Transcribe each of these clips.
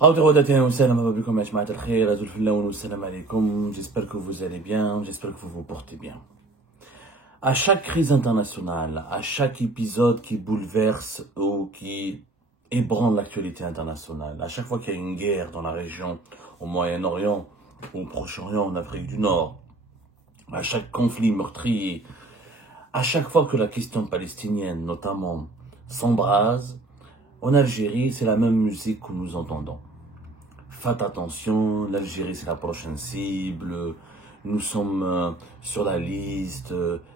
J'espère que vous allez bien, j'espère que vous vous portez bien. À chaque crise internationale, à chaque épisode qui bouleverse ou qui ébranle l'actualité internationale, à chaque fois qu'il y a une guerre dans la région, au Moyen-Orient, au Proche-Orient, en Afrique du Nord, à chaque conflit meurtrier, à chaque fois que la question palestinienne, notamment, s'embrase, en Algérie, c'est la même musique que nous entendons. Faites attention, l'Algérie c'est la prochaine cible, nous sommes sur la liste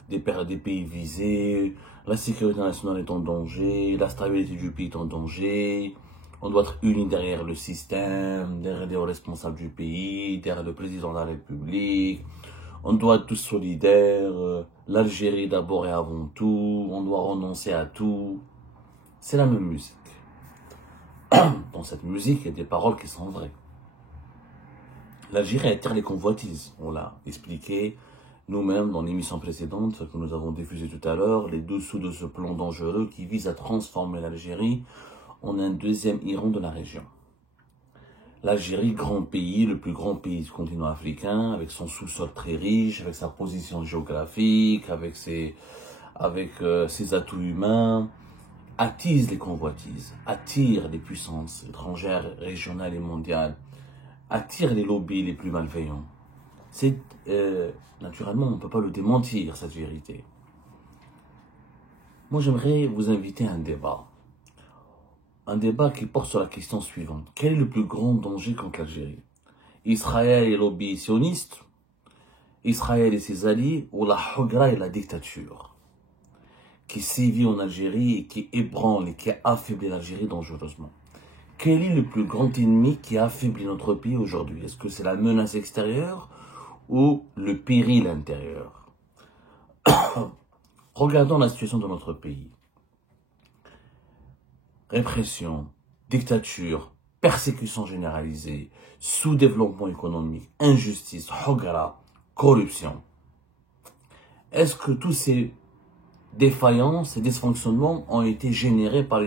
des pays visés, la sécurité nationale est en danger, la stabilité du pays est en danger, on doit être unis derrière le système, derrière les responsables du pays, derrière le président de la République, on doit être tous solidaires, l'Algérie d'abord et avant tout, on doit renoncer à tout. C'est la même musique. Dans cette musique, il y a des paroles qui sont vraies. L'Algérie attire les convoitises. On l'a expliqué nous-mêmes dans l'émission précédente que nous avons diffusée tout à l'heure, les dessous de ce plan dangereux qui vise à transformer l'Algérie en un deuxième Iran de la région. L'Algérie, grand pays, le plus grand pays du continent africain, avec son sous-sol très riche, avec sa position géographique, avec ses atouts humains, attise les convoitises, attire les puissances étrangères, régionales et mondiales, attire les lobbies les plus malveillants. C'est naturellement, on ne peut pas le démentir, cette vérité. Moi, j'aimerais vous inviter à un débat. Un débat qui porte sur la question suivante. Quel est le plus grand danger contre l'Algérie? Israël et les lobbies sionistes, Israël et ses alliés, ou la Hogra et la dictature qui sévit en Algérie et qui ébranle et qui affaiblit l'Algérie dangereusement. Quel est le plus grand ennemi qui affaiblit notre pays aujourd'hui? Est-ce que c'est la menace extérieure ou le péril intérieur? Regardons la situation de notre pays. Répression, dictature, persécution généralisée, sous-développement économique, injustice, hogara, corruption. Est-ce que tous ces défaillances et dysfonctionnements ont été générés par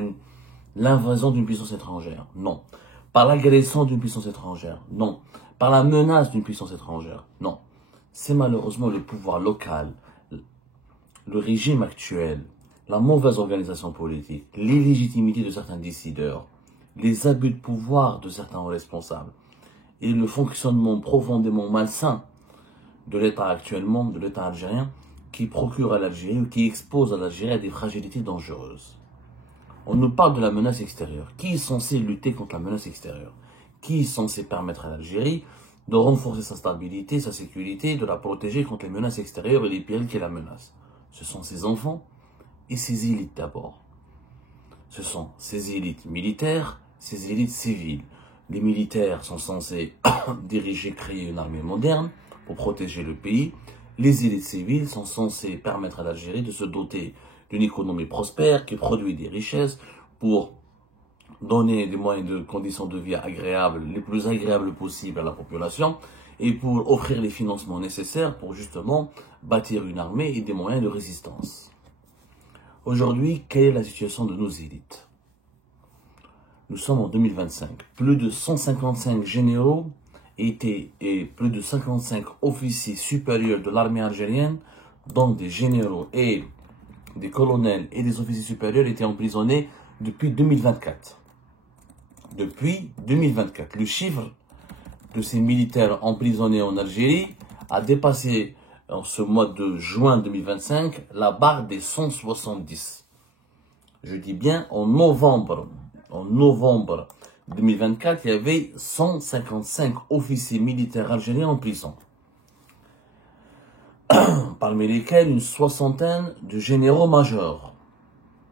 l'invasion d'une puissance étrangère? Non. Par l'agression d'une puissance étrangère? Non. Par la menace d'une puissance étrangère? Non. C'est malheureusement le pouvoir local, le régime actuel, la mauvaise organisation politique, l'illégitimité de certains décideurs, les abus de pouvoir de certains responsables et le fonctionnement profondément malsain de l'État actuellement, de l'État algérien, qui procure à l'Algérie ou qui expose à l'Algérie à des fragilités dangereuses. On nous parle de la menace extérieure. Qui est censé lutter contre la menace extérieure? Qui est censé permettre à l'Algérie de renforcer sa stabilité, sa sécurité, de la protéger contre les menaces extérieures et les périls qui la menacent? Ce sont ses enfants et ses élites d'abord. Ce sont ses élites militaires, ses élites civiles. Les militaires sont censés diriger, créer une armée moderne pour protéger le pays. Les élites civiles sont censées permettre à l'Algérie de se doter d'une économie prospère qui produit des richesses pour donner des moyens de conditions de vie agréables, les plus agréables possibles à la population et pour offrir les financements nécessaires pour justement bâtir une armée et des moyens de résistance. Aujourd'hui, quelle est la situation de nos élites? Nous sommes en 2025. Plus de 155 généraux et plus de 55 officiers supérieurs de l'armée algérienne, dont des généraux et des colonels et des officiers supérieurs, étaient emprisonnés depuis 2024. Depuis 2024, le chiffre de ces militaires emprisonnés en Algérie a dépassé en ce mois de juin 2025 la barre des 170. Je dis bien en novembre 2024, il y avait 155 officiers militaires algériens en prison. Parmi lesquels une soixantaine de généraux majeurs,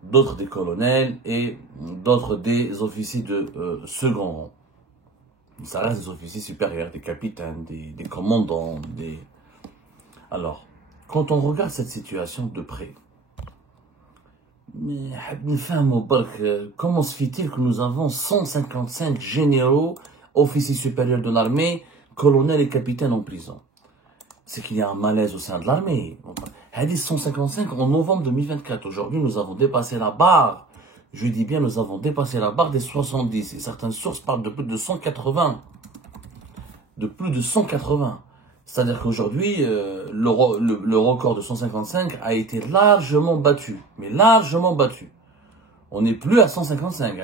d'autres des colonels et d'autres des officiers de second rang. Ça reste des officiers supérieurs, des capitaines, des commandants, Alors, quand on regarde cette situation de près, mais comment se fait-il que nous avons 155 généraux, officiers supérieurs de l'armée, colonels et capitaines en prison? C'est qu'il y a un malaise au sein de l'armée. Hadith 155 en novembre 2024. Aujourd'hui, nous avons dépassé la barre Je dis bien, nous avons dépassé la barre des 70. Et certaines sources parlent de plus de 180. De plus de 180. C'est-à-dire qu'aujourd'hui, le record de 155 a été largement battu. Mais largement battu. On n'est plus à 155.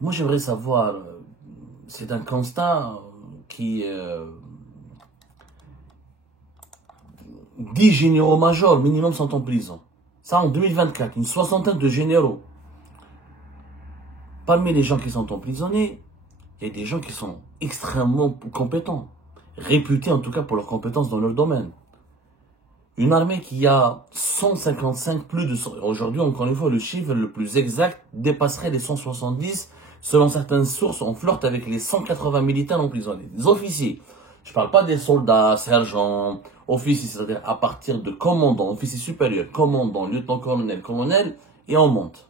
Moi, j'aimerais savoir, c'est un constat qui... 10 généraux majors minimum sont en prison. Ça en 2024, une soixantaine de généraux. Parmi les gens qui sont emprisonnés, il y a des gens qui sont extrêmement compétents, réputés en tout cas pour leurs compétences dans leur domaine. Une armée qui a 155, plus de 100, aujourd'hui encore une fois le chiffre le plus exact dépasserait les 170, selon certaines sources on flirte avec les 180 militaires emprisonnés, des officiers. Je ne parle pas des soldats, sergents, officiers, c'est-à-dire à partir de commandants, officiers supérieurs, commandants, lieutenant-colonel, colonel, et on monte.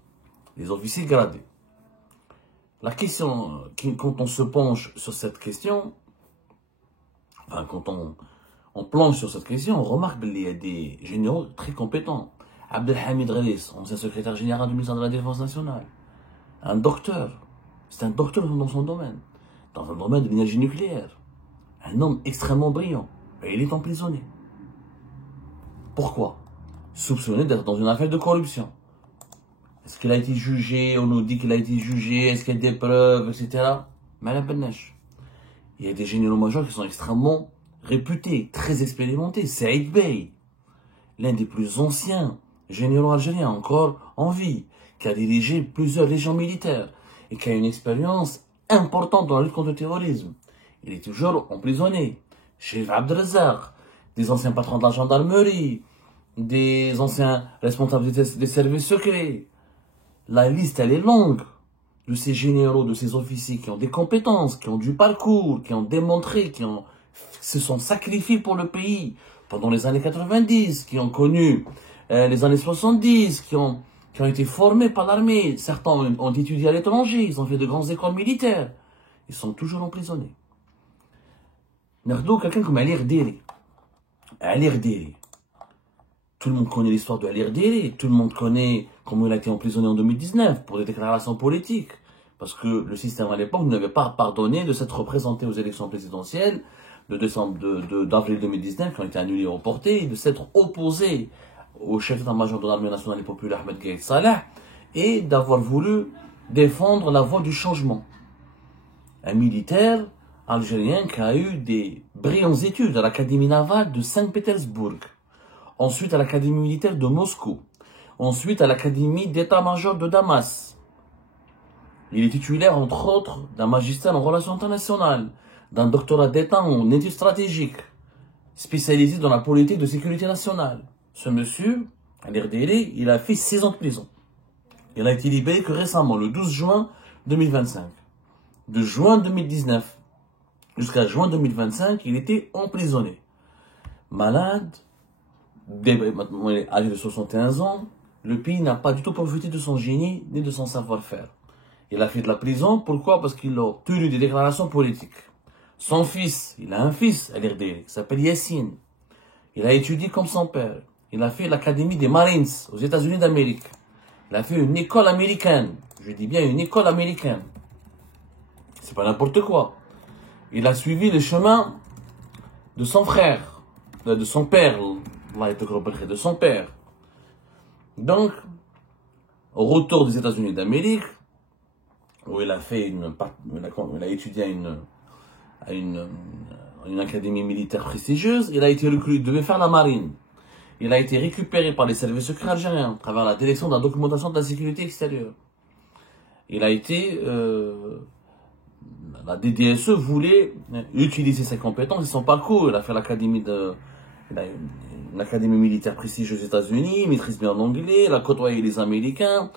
Les officiers gradés. La question, quand on se penche sur cette question, enfin quand on plonge sur cette question, on remarque qu'il y a des généraux très compétents. Abdelhamid Ghaliss, ancien secrétaire général du ministère de la Défense nationale. Un docteur. C'est un docteur dans son domaine. Dans un domaine de l'énergie nucléaire. Un homme extrêmement brillant. Et il est emprisonné. Pourquoi? Soupçonné d'être dans une affaire de corruption. Est-ce qu'il a été jugé? On nous dit qu'il a été jugé. Est-ce qu'il y a des preuves, etc. Mais à la Beneche. Il y a des généraux majors qui sont extrêmement réputés, très expérimentés. Saïd Bey, l'un des plus anciens généraux algériens encore en vie, qui a dirigé plusieurs légions militaires et qui a une expérience importante dans la lutte contre le terrorisme. Il est toujours emprisonné. Chérif Abdelrazak, des anciens patrons de la gendarmerie, des anciens responsables des services secrets. La liste, elle est longue de ces généraux, de ces officiers qui ont des compétences, qui ont du parcours, qui ont démontré, se sont sacrifiés pour le pays pendant les années 90, qui ont connu les années 70, qui ont été formés par l'armée. Certains ont étudié à l'étranger, ils ont fait de grandes écoles militaires. Ils sont toujours emprisonnés. Nardou, quelqu'un comme Ali Rderi. Ali Rderi. Tout le monde connaît l'histoire de Ali Rderi. Tout le monde connaît comment il a été emprisonné en 2019 pour des déclarations politiques. Parce que le système à l'époque n'avait pas pardonné de s'être représenté aux élections présidentielles d'avril 2019 qui ont été annulées et reportées, et de s'être opposé au chef d'état-major de l'armée nationale et populaire Ahmed Gaïd Salah et d'avoir voulu défendre la voie du changement. Un militaire algérien qui a eu des brillantes études à l'Académie navale de Saint-Pétersbourg, ensuite à l'Académie militaire de Moscou, ensuite à l'Académie d'état-major de Damas. Il est titulaire, entre autres, d'un magistère en relations internationales, d'un doctorat d'État en études stratégiques, spécialisé dans la politique de sécurité nationale. Ce monsieur, Ali Rderi, il a fait 6 ans de prison. Il a été libéré que récemment, le 12 juin 2025. De juin 2019 jusqu'à juin 2025, il était emprisonné. Malade, maintenant il est âgé de 61 ans, le pays n'a pas du tout profité de son génie ni de son savoir-faire. Il a fait de la prison, pourquoi? Parce qu'il a tenu des déclarations politiques. Son fils, il a un fils, Ali Rderi, qui s'appelle Yassine. Il a étudié comme son père. Il a fait l'Académie des Marines aux États-Unis d'Amérique. Il a fait une école américaine. Je dis bien une école américaine. C'est pas n'importe quoi. Il a suivi le chemin de son frère, de son père, de son père. Donc, au retour des États-Unis d'Amérique, où il a fait il a étudié à une académie militaire prestigieuse, il a été recruté, il devait faire la marine. Il a été récupéré par les services secrets algériens à travers la direction de la documentation de la sécurité extérieure. Il a été... la DDSE voulait utiliser ses compétences et son parcours. Il a fait une académie militaire prestigieuse aux États-Unis, il maîtrise bien l'anglais, il a côtoyé les Américains.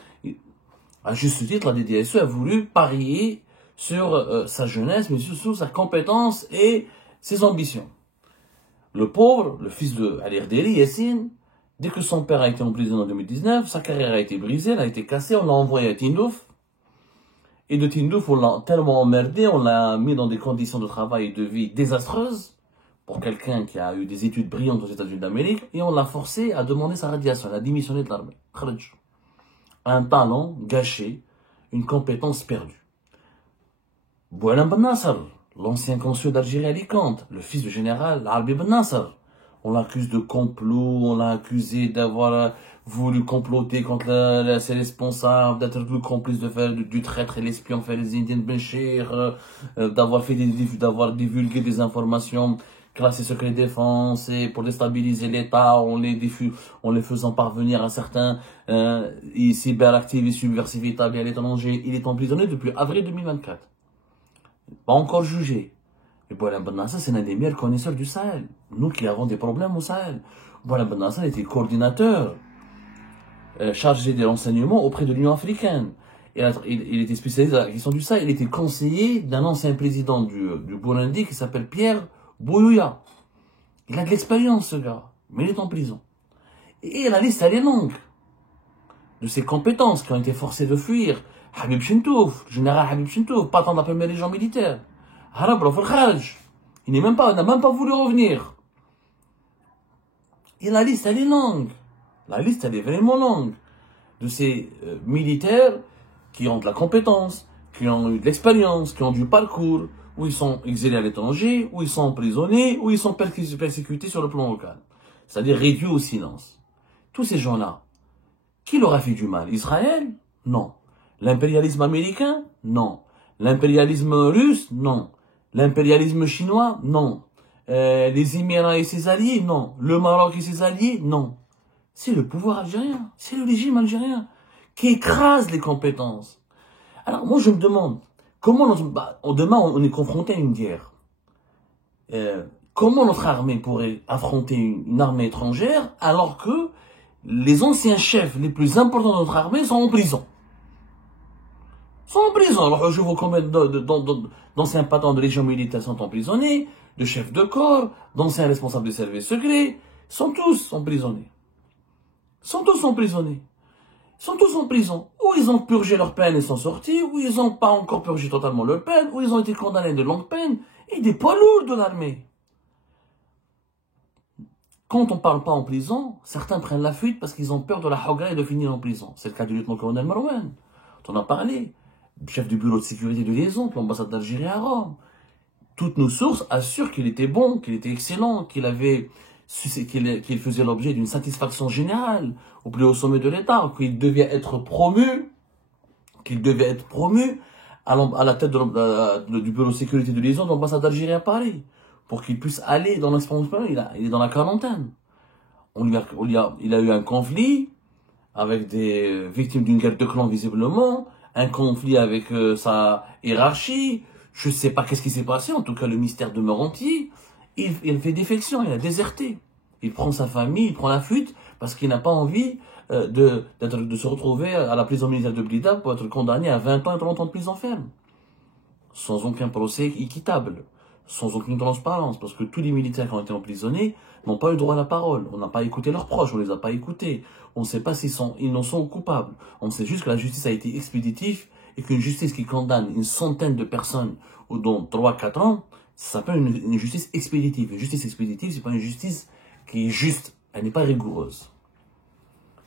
À juste titre, la DDSE a voulu parier sur sa jeunesse, mais surtout sa compétence et ses ambitions. Le pauvre, le fils de Ali Rderi, Yassine, dès que son père a été emprisonné en 2019, sa carrière a été brisée, elle a été cassée, on l'a envoyé à Tindouf. Et de Tindouf, on l'a tellement emmerdé, on l'a mis dans des conditions de travail et de vie désastreuses, pour quelqu'un qui a eu des études brillantes aux États-Unis d'Amérique, et on l'a forcé à demander sa radiation, à démissionner de l'armée. Un talent gâché, une compétence perdue. Boualem Ben Nasser, l'ancien consul d'Algérie à Alicante, le fils du général Arbi Ben Nasser. On l'accuse de complot, on l'a accusé d'avoir voulu comploter contre ses responsables, d'être le complice de faire du traître et l'espion Farizdin Benchir, d'avoir divulgué des informations classées secret défense et pour déstabiliser l'État, en les faisant parvenir à certains cyberactivistes subversifs établis à l'étranger. Il est emprisonné depuis avril 2024. Pas encore jugé. Et Boualem Ben Nasser, c'est l'un des meilleurs connaisseurs du Sahel. Nous qui avons des problèmes au Sahel. Boualem Ben Nasser était coordinateur, chargé des renseignements auprès de l'Union africaine. Il était spécialisé dans la question du Sahel. Il était conseiller d'un ancien président du Burundi qui s'appelle Pierre Buyoya. Il a de l'expérience, ce gars. Mais il est en prison. Et la liste, elle est longue. De ses compétences qui ont été forcées de fuir. Habib Chintouf, le général Habib Chintouf, pas tant de la première légion militaire. Harab Raouf el-Kharj. Il n'a même pas voulu revenir. Et la liste, elle est longue. La liste, elle est vraiment longue. De ces militaires qui ont de la compétence, qui ont eu de l'expérience, qui ont du parcours, où ils sont exilés à l'étranger, où ils sont emprisonnés, où ils sont persécutés sur le plan local. C'est-à-dire réduits au silence. Tous ces gens-là, qui leur a fait du mal? Israël? Non. L'impérialisme américain? Non. L'impérialisme russe? Non. L'impérialisme chinois? Non. Les Émirats et ses alliés? Non. Le Maroc et ses alliés? Non. C'est le pouvoir algérien. C'est le régime algérien qui écrase les compétences. Alors moi je me demande, comment demain on est confronté à une guerre. Comment notre armée pourrait affronter une armée étrangère alors que les anciens chefs les plus importants de notre armée sont en prison? Sont en prison. Alors je vois combien d'anciens patrons de légion militaire sont emprisonnés, de chefs de corps, d'anciens responsables des services secrets, sont tous emprisonnés. Sont tous emprisonnés. Sont tous en prison. Ou ils ont purgé leur peine et sont sortis, ou ils n'ont pas encore purgé totalement leur peine, ou ils ont été condamnés de longue peine, et des poids lourds de l'armée. Quand on ne parle pas en prison, certains prennent la fuite parce qu'ils ont peur de la hogra et de finir en prison. C'est le cas du lieutenant-colonel Marouane. On en a parlé. Chef du bureau de sécurité de liaison de l'ambassade d'Algérie à Rome. Toutes nos sources assurent qu'il était bon, qu'il était excellent, qu'il faisait l'objet d'une satisfaction générale au plus haut sommet de l'État, qu'il devait être promu à la tête du bureau de sécurité de liaison de l'ambassade d'Algérie à Paris, pour qu'il puisse aller dans l'expansion. Il est dans la quarantaine. Il a eu un conflit avec des victimes d'une guerre de clan visiblement, un conflit avec sa hiérarchie. Je ne sais pas qu'est-ce qui s'est passé, en tout cas le mystère demeure entier. Il fait défection, il a déserté. Il prend sa famille, il prend la fuite parce qu'il n'a pas envie de se retrouver à la prison militaire de Blida pour être condamné à 20 ans et 30 ans de prison ferme. Sans aucun procès équitable, sans aucune transparence, parce que tous les militaires qui ont été emprisonnés n'ont pas eu droit à la parole. On n'a pas écouté leurs proches, on ne les a pas écoutés. On ne sait pas ils n'en sont coupables. On sait juste que la justice a été expéditive et qu'une justice qui condamne une centaine de personnes, dont 3-4 ans, ça s'appelle une justice expéditive. Une justice expéditive, c'est pas une justice qui est juste. Elle n'est pas rigoureuse.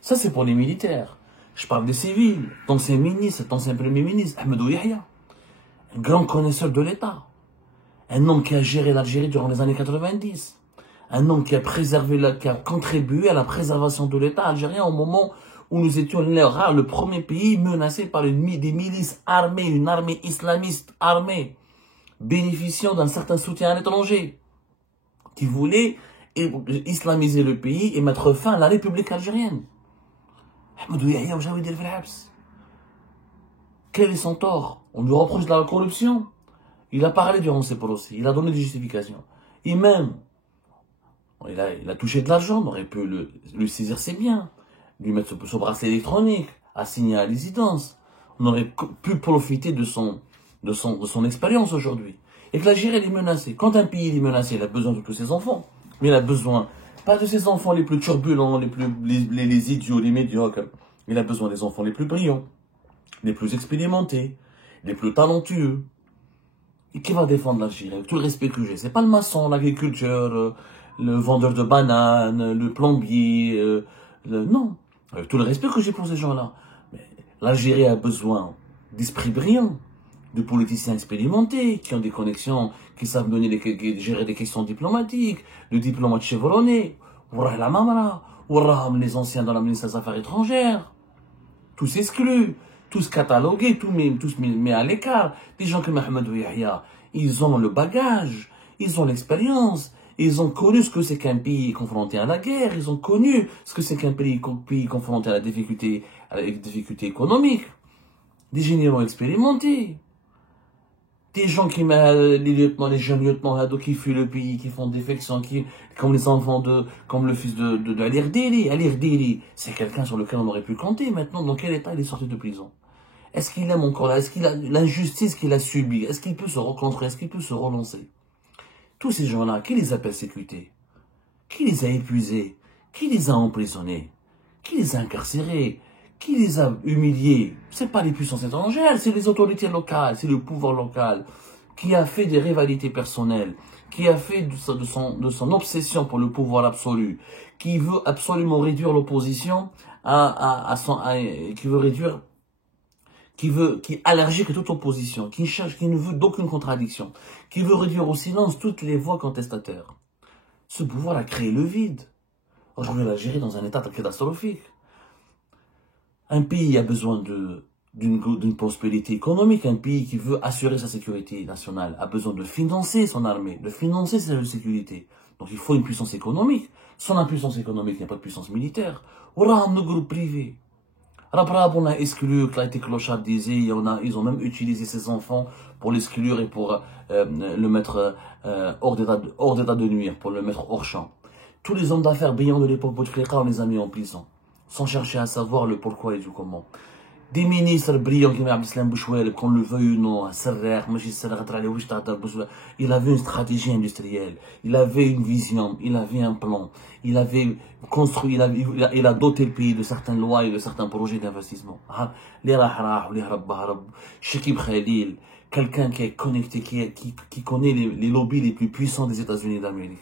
Ça, c'est pour les militaires. Je parle des civils, d'anciens ministres, cet ancien premier ministre, Ahmedou Yahya, un grand connaisseur de l'État. Un homme qui a géré l'Algérie durant les années 90. Un homme qui a contribué à la préservation de l'État algérien au moment où nous étions le premier pays menacé par des milices armées, une armée islamiste armée, bénéficiant d'un certain soutien à l'étranger, qui voulait islamiser le pays et mettre fin à la République algérienne. Ahmedou Yahya Ojaouid El Felhabs. Quel est son tort? On lui reproche de la corruption. Il a parlé durant ses procès, il a donné des justifications. Et même, il a touché de l'argent, on aurait pu lui saisir ses biens, lui mettre son bracelet électronique, assigner à résidence. On aurait pu profiter de son expérience aujourd'hui. Et que l'Algérie est menacée. Quand un pays est menacé, il a besoin de tous ses enfants. Mais il a besoin, pas de ses enfants les plus turbulents, les idiots, les médiocres. Il a besoin des enfants les plus brillants, les plus expérimentés, les plus talentueux. Et qui va défendre l'Algérie avec tout le respect que j'ai? C'est pas le maçon, l'agriculteur, le vendeur de bananes, le plombier, non. Avec tout le respect que j'ai pour ces gens-là. Mais l'Algérie a besoin d'esprits brillants, de politiciens expérimentés, qui ont des connexions, qui savent gérer des questions diplomatiques, de diplomates chevronnés, la Mamara, les anciens dans la ministre des Affaires étrangères, tous exclus, tous catalogués, tous mis à l'écart. Des gens comme Mohamed Yahya, ils ont le bagage, ils ont l'expérience, ils ont connu ce que c'est qu'un pays confronté à la guerre, ils ont connu ce que c'est qu'un pays confronté à la difficulté économique. Des généraux expérimentés. Des gens qui les jeunes lieutenants qui fuient le pays, qui font défection, comme les enfants comme le fils de Ali Rdili. Ali Rdili, c'est quelqu'un sur lequel on aurait pu compter. Maintenant, dans quel état il est sorti de prison? Est-ce qu'il aime encore là? Est-ce qu'il a l'injustice qu'il a subie? Est-ce qu'il peut se reconstruire? Est-ce qu'il peut se relancer? Tous ces gens-là, qui les a persécutés? Qui les a épuisés? Qui les a emprisonnés? Qui les a incarcérés? Qui les a humiliés? C'est pas les puissances étrangères, c'est les autorités locales, c'est le pouvoir local qui a fait des rivalités personnelles, qui a fait de son obsession pour le pouvoir absolu, qui veut absolument réduire l'opposition qui est allergique à toute opposition, qui ne veut d'aucune contradiction, qui veut réduire au silence toutes les voix contestataires. Ce pouvoir a créé le vide. Aujourd'hui, l'Algérie est dans un état catastrophique. Un pays a besoin d'une prospérité économique. Un pays qui veut assurer sa sécurité nationale a besoin de financer son armée, de financer sa sécurité. Donc il faut une puissance économique. Sans la puissance économique, il n'y a pas de puissance militaire. On a un groupe privé. On a exclu, qui a été clochardisé, ils ont même utilisé ses enfants pour l'exclure et pour le mettre hors d'état de nuire, pour le mettre hors champ. Tous les hommes d'affaires brillants de l'époque Bouteflika, on les a mis en prison, sans chercher à savoir le pourquoi et du comment. Des ministres brillants comme Abdeslam Bouchouel, qu'on le veuille ou non, il avait une stratégie industrielle, il avait une vision, il avait un plan, il avait construit, il a doté le pays de certaines lois et de certains projets d'investissement. Shekib Khalil, quelqu'un qui est connecté, qui connaît les lobbies les plus puissants des États-Unis d'Amérique.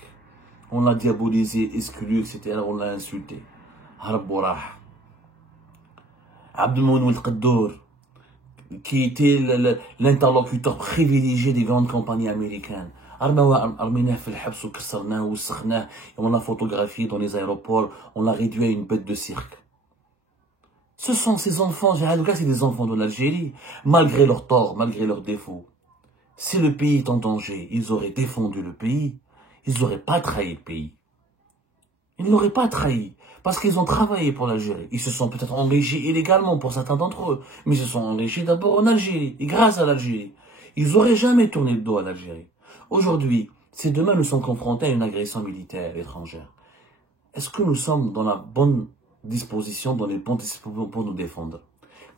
On l'a diabolisé, exclu, etc. On l'a insulté. Abdelmoun Ouelqaddour, qui était l'interlocuteur privilégié des grandes compagnies américaines. On l'a photographié dans les aéroports, on l'a réduit à une bête de cirque. Ce sont ces enfants, c'est des enfants de l'Algérie, malgré leurs torts, malgré leurs défauts. Si le pays est en danger, ils auraient défendu le pays, ils n'auraient pas trahi le pays. Ils ne l'auraient pas trahi. Parce qu'ils ont travaillé pour l'Algérie. Ils se sont peut-être enrichis illégalement pour certains d'entre eux. Mais ils se sont enrichis d'abord en Algérie. Et grâce à l'Algérie. Ils n'auraient jamais tourné le dos à l'Algérie. Aujourd'hui, ces deux-là nous sont confrontés à une agression militaire étrangère. Est-ce que nous sommes dans la bonne disposition, dans les bonnes dispositions pour nous défendre?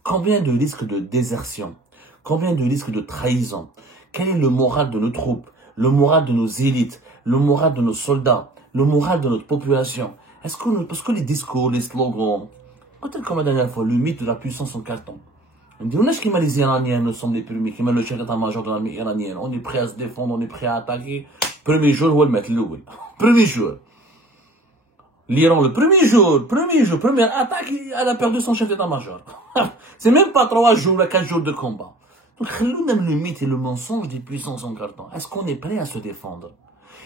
Combien de risques de désertion? Combien de risques de trahison? Quel est le moral de nos troupes? Le moral de nos élites? Le moral de nos soldats? Le moral de notre population? Parce que les discours, les slogans, peut-être comme la dernière fois, le mythe de la puissance en carton. On dit, on est comme les Iraniens, nous sommes les premiers, comme le chef d'état-major de l'armée iranienne. On est prêt à se défendre, on est prêt à attaquer. Premier jour, on va le mettre l'eau. Premier jour. L'Iran, le premier jour, première attaque, elle a perdu son chef d'état-major. C'est même pas 3 jours, 4 jours de combat. Donc, nous même le mythe et le mensonge des puissances en carton. Est-ce qu'on est prêt à se défendre?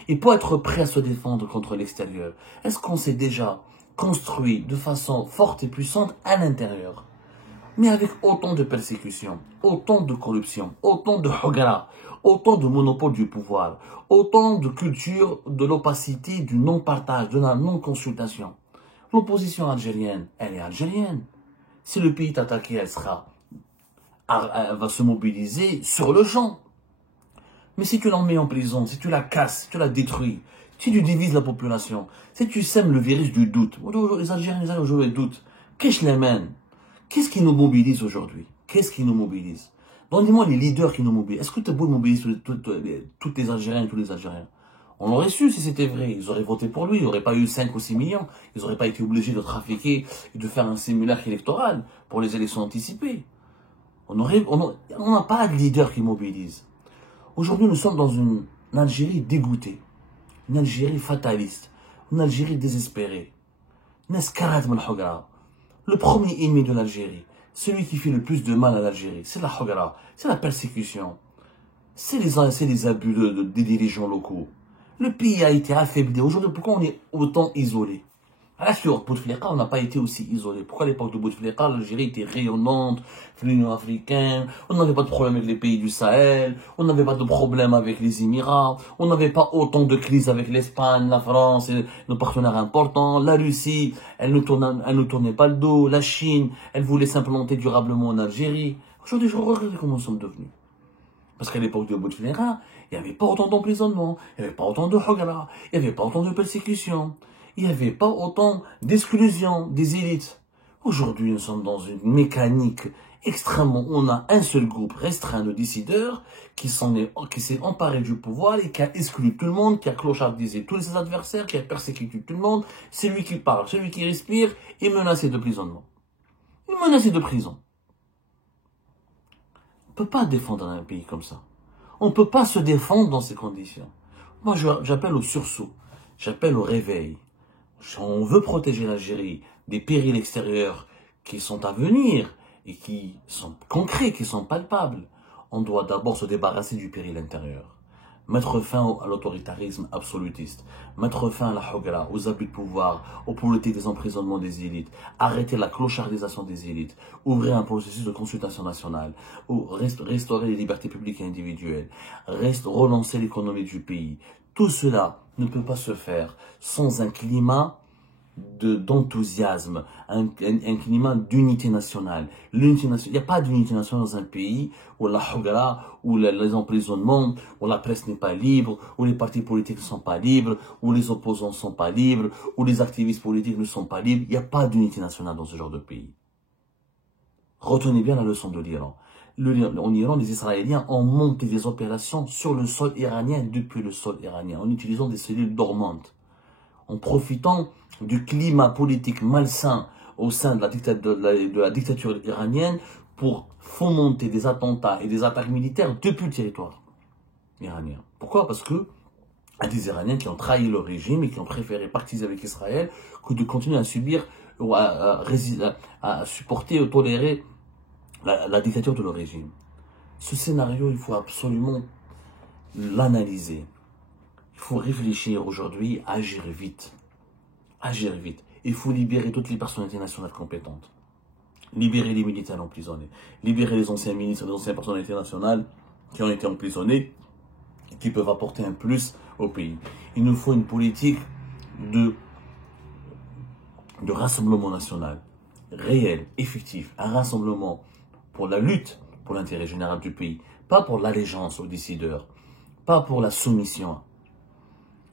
Et pour être prêt à se défendre contre l'extérieur, est-ce qu'on s'est déjà construit de façon forte et puissante à l'intérieur? Mais avec autant de persécutions, autant de corruption, autant de hogara, autant de monopole du pouvoir, autant de culture de l'opacité, du non-partage, de la non-consultation. L'opposition algérienne, elle est algérienne. Si le pays est attaqué, elle va se mobiliser sur le champ. Mais si tu l'en mets en prison, si tu la casses, si tu la détruis, si tu divises la population, si tu sèmes le virus du doute, les Algériens aujourd'hui doutent. Qu'est-ce qui les mène? Qu'est-ce qui nous mobilise aujourd'hui? Qu'est-ce qui nous mobilise? Donnez-moi les leaders qui nous mobilisent. Est-ce que tu es beau mobiliser toutes les Algériens et tous les Algériens? On l'aurait su si c'était vrai. Ils auraient voté pour lui. Il n'y aurait pas eu 5 ou 6 millions. Ils n'auraient pas été obligés de trafiquer et de faire un simulacre électoral pour les élections anticipées. On n'a pas de leader qui mobilise. Aujourd'hui, nous sommes dans une Algérie dégoûtée, une Algérie fataliste, une Algérie désespérée. Le premier ennemi de l'Algérie, celui qui fait le plus de mal à l'Algérie, c'est la Hogara, c'est la persécution, c'est les abus des dirigeants locaux. Le pays a été affaibli. Aujourd'hui, pourquoi on est autant isolé? À la Bouteflika, on n'a pas été aussi isolé. Pourquoi à l'époque de Bouteflika, l'Algérie était rayonnante, l'Union africaine, on n'avait pas de problème avec les pays du Sahel, on n'avait pas de problème avec les Émirats, on n'avait pas autant de crises avec l'Espagne, la France, et nos partenaires importants, la Russie, elle ne tournait pas le dos, la Chine, elle voulait s'implanter durablement en Algérie. Aujourd'hui, je regarde comment nous sommes devenus. Parce qu'à l'époque de Bouteflika, il n'y avait pas autant d'emprisonnement, il n'y avait pas autant de hogara, il n'y avait pas autant de persécution, il n'y avait pas autant d'exclusion des élites. Aujourd'hui, nous sommes dans une mécanique extrêmement, on a un seul groupe restreint de décideurs qui s'est emparé du pouvoir et qui a exclu tout le monde, qui a clochardisé tous ses adversaires, qui a persécuté tout le monde. C'est lui qui parle, celui qui respire est menacé de prisonnement. Il est menacé de prison. On ne peut pas défendre un pays comme ça. On ne peut pas se défendre dans ces conditions. Moi, j'appelle au sursaut. J'appelle au réveil. Si on veut protéger l'Algérie des périls extérieurs qui sont à venir et qui sont concrets, qui sont palpables, on doit d'abord se débarrasser du péril intérieur. Mettre fin à l'autoritarisme absolutiste, mettre fin à la hogara, aux abus de pouvoir, aux politiques des emprisonnements des élites, arrêter la clochardisation des élites, ouvrir un processus de consultation nationale, restaurer les libertés publiques et individuelles, relancer l'économie du pays. Tout cela ne peut pas se faire sans un climat d'enthousiasme, un climat d'unité nationale. Il n'y a pas d'unité nationale dans un pays où la hogara, où les emprisonnements, où la presse n'est pas libre, où les partis politiques ne sont pas libres, où les opposants ne sont pas libres, où les activistes politiques ne sont pas libres. Il n'y a pas d'unité nationale dans ce genre de pays. Retenez bien la leçon de l'Iran. En Iran, les Israéliens ont monté des opérations sur le sol iranien, depuis le sol iranien, en utilisant des cellules dormantes, en profitant du climat politique malsain au sein de la dictature iranienne pour fomenter des attentats et des attaques militaires depuis le territoire iranien. Pourquoi? Parce que il y a des Iraniens qui ont trahi le régime et qui ont préféré pactiser avec Israël que de continuer à subir ou à supporter ou tolérer la dictature de leur régime. Ce scénario, il faut absolument l'analyser. Il faut réfléchir aujourd'hui, agir vite. Agir vite. Il faut libérer toutes les personnalités nationales compétentes. Libérer les militaires emprisonnés. Libérer les anciens ministres, les anciennes personnalités nationales qui ont été emprisonnés et qui peuvent apporter un plus au pays. Il nous faut une politique de rassemblement national réel, effectif. Un rassemblement pour la lutte pour l'intérêt général du pays. Pas pour l'allégeance aux décideurs. Pas pour la soumission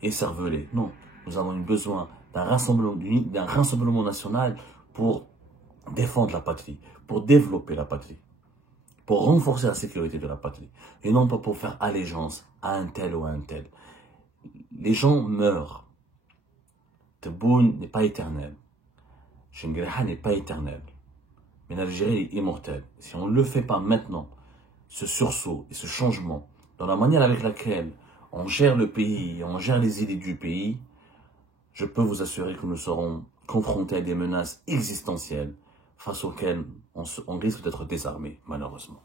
écervelée. Non, nous avons besoin d'un rassemblement national pour défendre la patrie, pour développer la patrie, pour renforcer la sécurité de la patrie, et non pas pour faire allégeance à un tel ou à un tel. Les gens meurent. Tebboune n'est pas éternel. Chengueha n'est pas éternel. Mais l'Algérie est immortelle. Si on ne le fait pas maintenant, ce sursaut et ce changement dans la manière avec laquelle on gère le pays, on gère les idées du pays, je peux vous assurer que nous serons confrontés à des menaces existentielles face auxquelles on risque d'être désarmés, malheureusement.